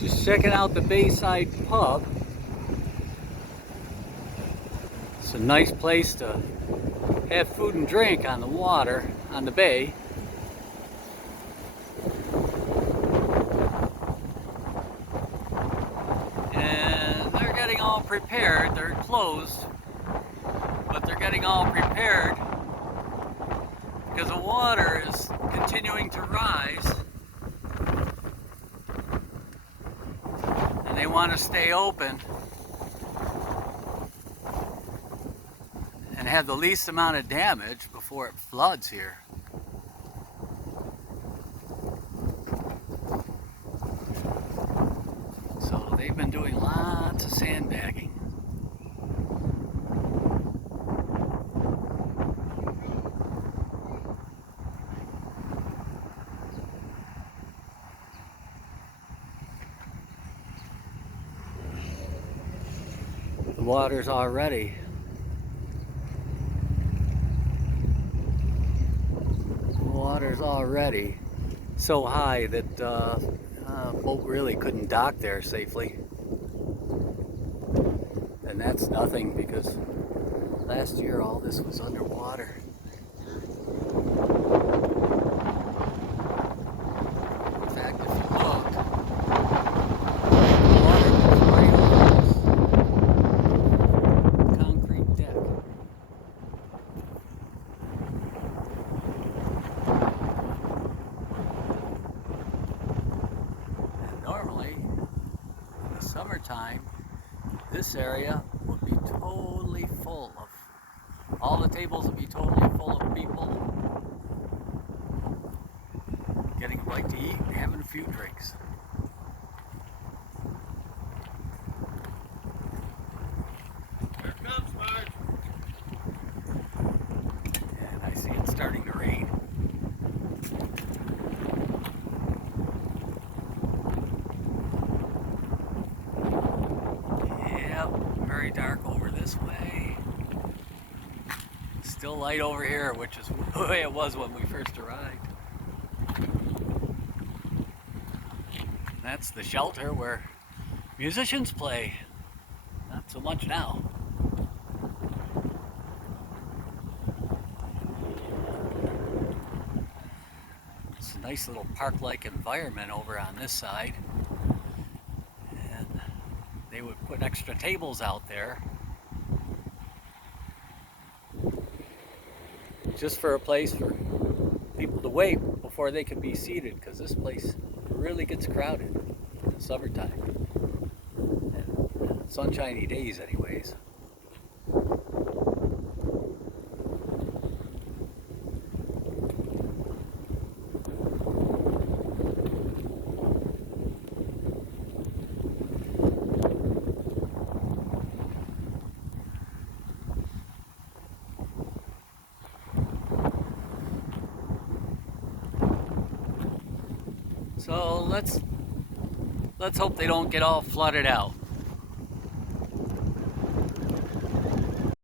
Just checking out the Bayside Pub. It's a nice place to have food and drink on the water, on the bay. And they're getting all prepared. They're closed, but they're getting all prepared because the water is continuing to rise. And they want to stay open and have the least amount of damage before it floods here. So they've been doing lots of sandbagging. The water's already so high that boat really couldn't dock there safely. And that's nothing because last year all this was underwater. In fact, if you look, the water goes right over this concrete deck. Normally, in the summertime, this area would be totally full of, all the tables would be totally full of people getting a bite to eat and having a few drinks. Here it comes, Marge. And I see it's starting to rain. Very dark over this way. Still light over here, which is the way it was when we first arrived. That's the shelter where musicians play. Not so much now. It's a nice little park-like environment over on this side. They would put extra tables out there just for a place for people to wait before they could be seated, because this place really gets crowded in the summertime and sunshiny days anyways. So let's hope they don't get all flooded out.